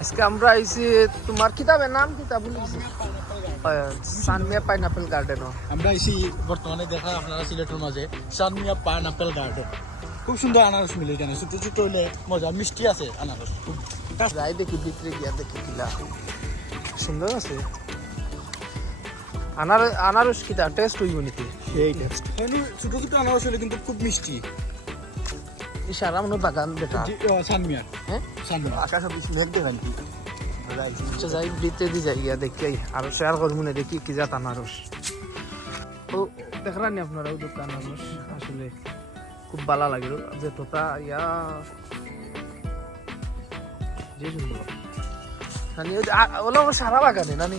আজকে আমরা আইছি তোমার কিতাবের নাম কিতাব বলেছি সানমিয়া পাইনাপেল গার্ডেনও আমরা আইছি বর্তমানে দেখা আপনারা সিলেটের মাঝে সানমিয়া পাইনাপেল গার্ডেন। খুব সুন্দর আনারস মিলে এখানে, ছোট ছোট হইলে মজা, মিষ্টি আছে আনারস। যাই দেখি ভিতরে গিয়া দেখি কিলা সুন্দর আছে। আনারস কিতা টেস্ট হইব নাকি? সেই টেস্ট ছোট ছোট আনারস হলে কিন্তু খুব মিষ্টি। ইশারা মনে বাগান বেটা সানমিয়া, হ্যাঁ সানমিয়া আকাশ অফিস মেঘ দেখান কি আচ্ছা যাই ভিতরে দি যাই গিয়া দেখি আর শেয়ার করবো না দেখি কি জাত আনারস। ও দেখলেন আপনারা ওই দোকান আনারস আসলে খুব ভালো লাগলো যে তোতা ইয়া যে সুন্দর নানি ওলা সারা বাগানে নানি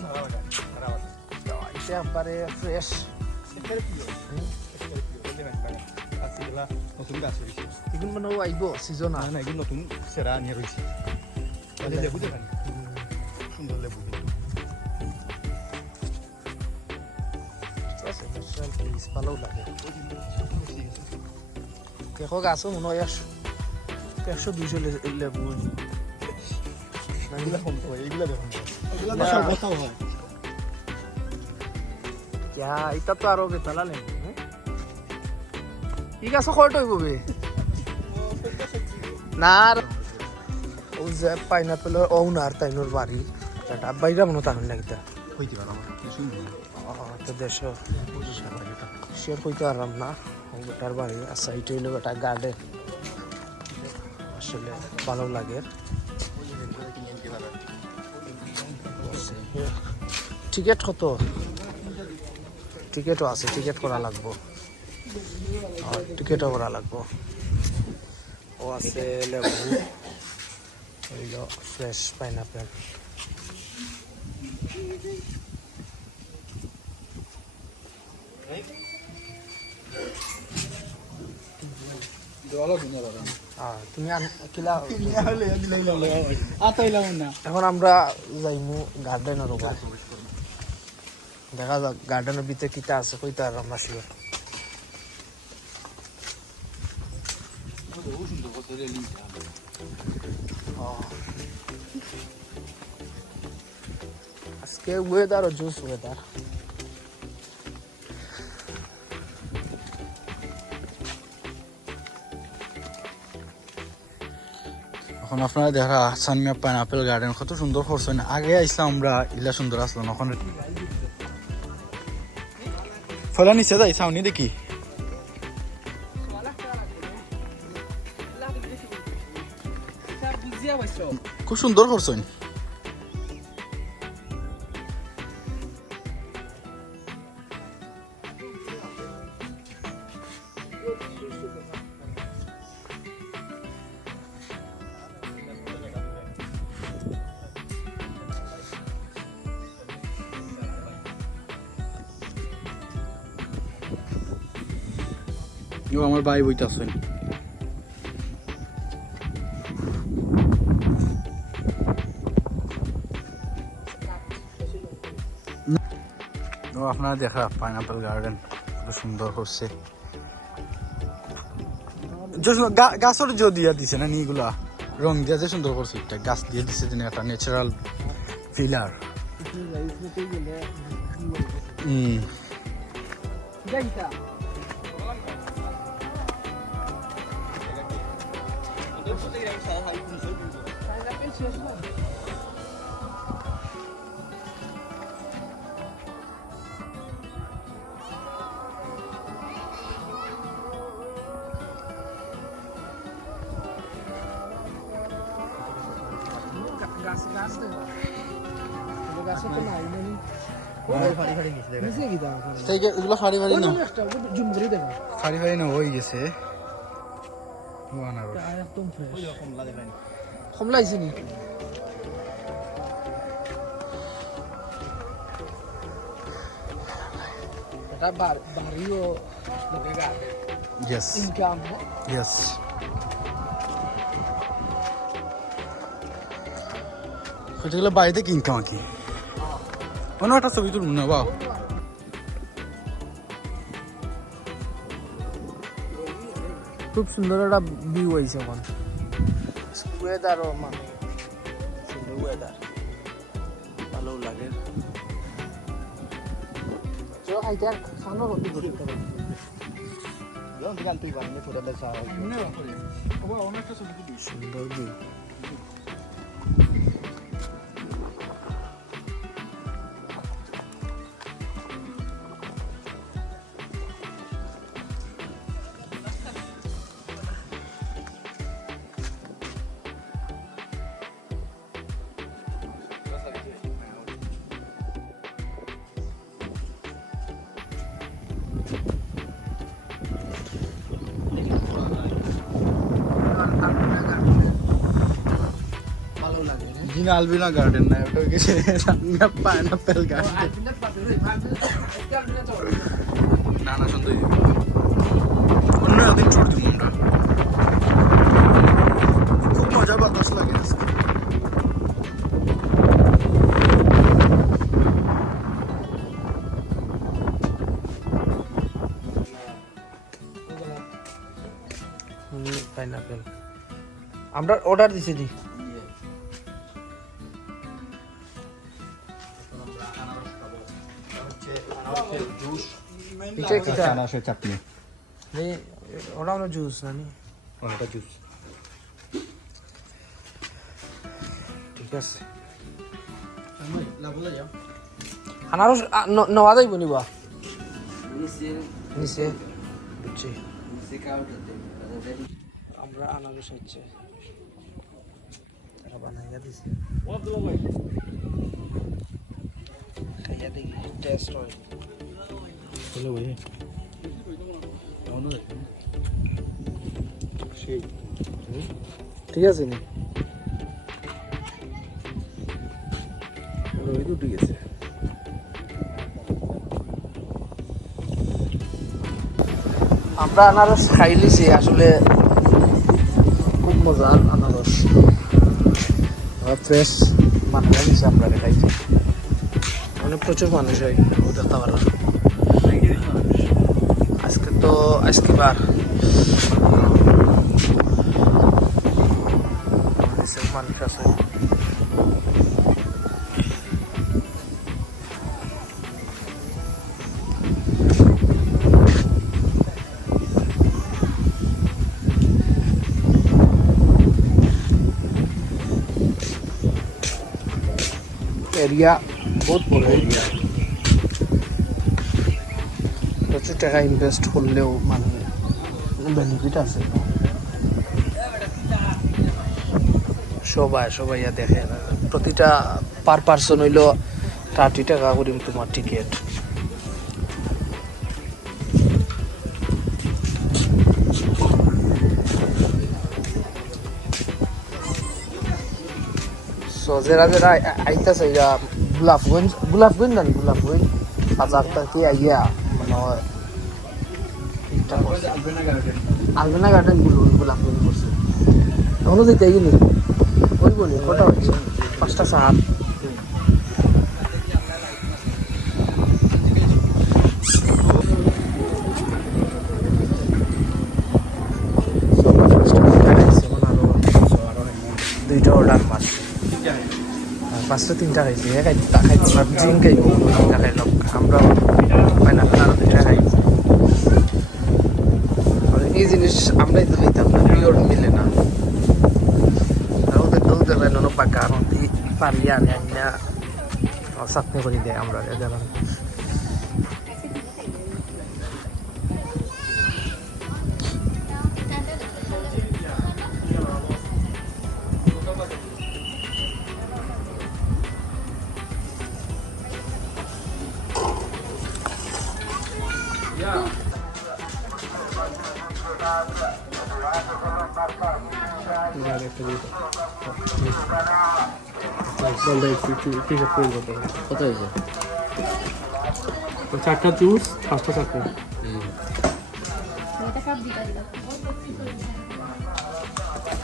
এটা একবারে ফ্রেশ নতুন গাছ হয়েছে, এগুলো মানে আইব সিজন না এগুলো নতুন সেরা নিয়ে রয়েছে। লেবু দেখান সুন্দর লেবু, ভালো লাগে। দেখো গাছও মনে হয় 100-200 লেবু। এগুলা কম হয়, এগুলা দেখুন এগুলা সর্বতাও হয়। এটা তো আরো বেতালা লেবু ঠিক আছে কয়টা হইব বে না ও যে পাইনাপেলের ওনার তাইনোর বাড়ি এটা বাইরা মনে তাহলে লাগিতা হইতে পারে আমার সুন্দর তো দেশ শেয়ার করতে পারলাম না বেটার বাড়ি আচ্ছা এটা হইলো বেটা গার্ডেন আসলে ভালো লাগে। টিকিট কত? টিকিটও আছে, টিকিট করা লাগবো, টিকিটও করা লাগবো। ও আছে লেবু হইল ফ্রেশ পাইনাপেল। তুমি এখন আমরা যাইমু গার্ডেনের ওপর, দেখা যাক গার্ডেনের ভিতরে কিটা আছে কইতে আর আমরা শিওর। আজকে ওয়েদার ও জুস ওয়েদার। এখন আপনারা দেখা সানমিয়া পাইনাপেল গার্ডেন কত সুন্দর করছে না। আগে আইসলাম আমরা, ইলা সুন্দর আসলো না। ওখানে ফলা নিচে যাই সাউনি দেখি খুব সুন্দর করছেন। আমার ভাই বইতে আছেন। আপনারা দেখা পাইনাপেল গার্ডেন কত সুন্দর করছে। গাছের জো দিয়া দিছে না নিগুলা রং দিয়া যে সুন্দর করছে, একটা গাছ দিয়ে দিছে যেন একটা ন্যাচারাল ফিলার। এগুলো ফাড়ি ফাড়ি না, ফাড়ি ফাড়ি না হয়ে গেছে। কমলাইছে নি এটা বাড়িও ইনকাম। ইয়েস সেগুলো বাড়িতে ইনকাম আর কি। অন্য একটা ছবি তুলুন না বাহ। খুব সুন্দর একটা ভিউ হয়েছে এখন, ওয়েদারও মানে আসলে ওয়েদার ভালো লাগে চলো খাইতে আর খানো হতে করতে পারি তুই বানিয়ে ফটো দেখা অনেকটা ছবি তুলি। সুন্দর ভিউ ভালো লাগে জিনা আলবিনা গার্ডেন না, ওটা গেছে সামনে পাইনাপেল গার্ডেন। না না সুন্দর, অন্য একদিন ছোট দিব আমরা। খুব মজা বাতাস লাগে আজকে। পাইনাপেল আমরা অর্ডার দিছি দি এটা কি আনারসের চাটনি, এই ওটা হলো জুস নানি ওটা জুস। ঠিক আছে আনারস নেওয়া যাইব নিবা নিচে বুঝছি আমরা আনারস হচ্ছে তারা বানাইয়া দিছে খাইয়া দেখি টেস্ট হয় হলো ভাই সেই ঠিক আছে নি রোহিত উঠে গেছে আমরা আনারস খাইলিছি আসলে খুব মজার আনারস ফ্রেশ বানাইয়া দিছে আমরা খাইছি অনেক প্রচুর মানুষ হয় ওটা খাবার আজকে বার মানুষ আছে এরিয়া বহুত বড় এরিয়া প্রচুর টাকা ইনভেস্ট করলেও মানে বেনিফিট আছে সবাই দেখে প্রতিটা পার পার্সন হইল 30 টাকা করে তোমার টিকিট সো যারা আইতাছে গোলাপগঞ্জ বাজার থেকে আইয়া মানে আলবেনা গার্ডেন গোলাপগঞ্জ করছে এখনো যেতে গেলি ওই বলি কটা হচ্ছে 5টা 7 দুইটা অর্ডার মাছ 5টা 3টা খাইছি খাইতে ড্রিঙ্ক খাইব খাইলাম আমরা পাইনাপেল আরো 2টা খাই এই জিনিস আমরাই তো খাইতাম না পিওর মিলে না ওদের বাগান পারিয়া আনে আনিয়া চাটনি করে দেয় আমরা যারা কত হয়েছে? 4টা জুস 5টা চাটনি।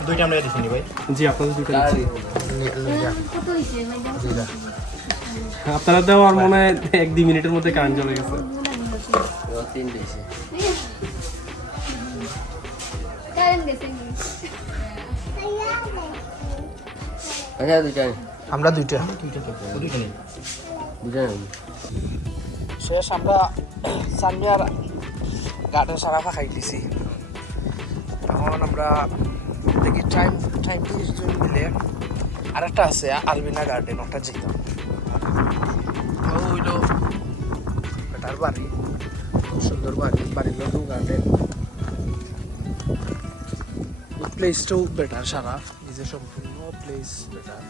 দুইটা আমরা দিছি নি ভাই। জি আপনাদের দুটো দিচ্ছি। আপনারা দেওয়ার মনে হয় 1-2 মিনিটের মধ্যে কারেন্ট চলে গেছে। 3 দিয়েছে। আচ্ছা দুইটা আমরা দুইটা শেষ আমরা সানমিয়ার গার্ডেন সারাফা খাই দিছি এখন আমরা দেখি টাইম 30 জন মিলে আরেকটা আছে আলবিনা গার্ডেন ওটা যেতাম ও হইল বেটার বাড়ি খুব সুন্দর বাড়ির লোক গার্ডেন প্লেসটাও বেটার সারা নিজে সম্পূর্ণ প্লেস বেটার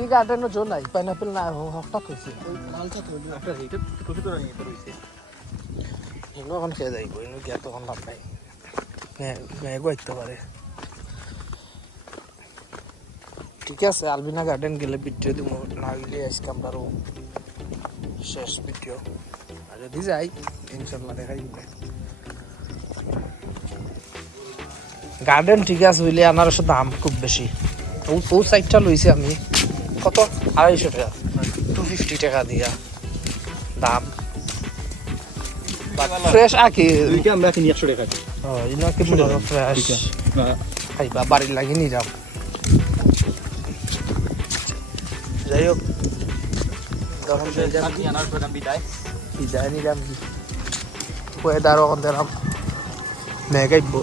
এই গার্ডেনের জন্য নাই পাইনাপেল না হঠাৎ হয়েছে এগুলো এখন খেয়ে যাইব এগুলো গিয়ে তখন লাভ নাই মেঘও আসতে পারে ঠিক আছে আলবিনা গার্ডেন গেলে ভিডিও দিব না গেলে আজকে আমরা শেষ ভিডিও আর যদি যাই ইনশাল্লাহ দেখাই দিব গার্ডেন ঠিক আছে হইলে আনারসের দাম খুব বেশি ও সাইডটা লইছি আমি কত 250 টাকা 250 টাকা দিয়া দাম ফ্রেশ আকি আমরা কিনি 100 টাকা ইনা কি বড় ফ্রেশ খাইবা বাড়ির লাগি নি যাও যাই হোক তখন বিদায় নিলাম ওয়েদার ওখান থেকে মেঘাইব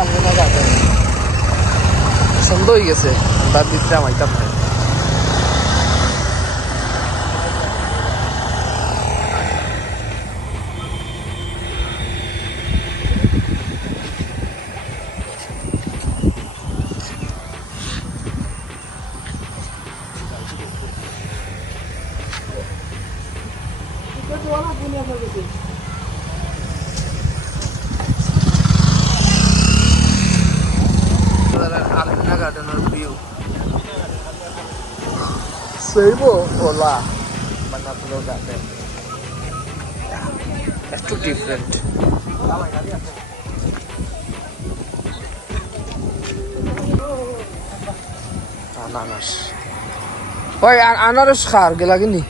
আলমিনা গার্ডেন সুন্দর হয়ে গেছে তার ভিতরে আমাইতাম না আলমিনা গার্ডেনের ভিউ সেইব ওলা বানাপুর গার্ডেন একটু ডিফারেন্ট আনারস ওই আনারস খার গেলা কিনি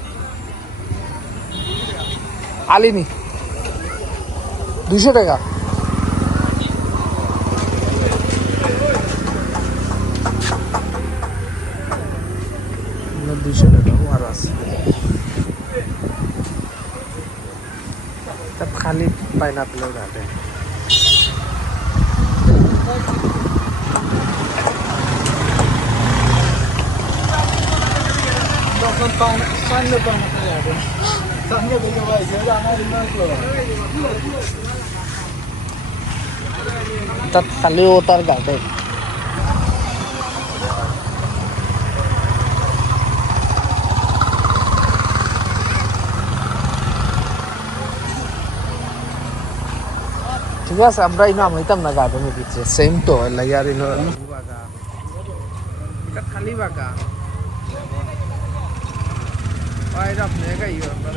আলিনি 200 টাকা আর আছে খালি পাইনাপেলের গার্ডেন তাত খালি ও তার গার্ডেন ঠিক আছে আমরা ইনো আমইতাম না গার্ডেনের ভিতরে সেম তো লাগে আর ইনো বাগান এটা খালি বাগান বাইরে আপনি গাইও আমরা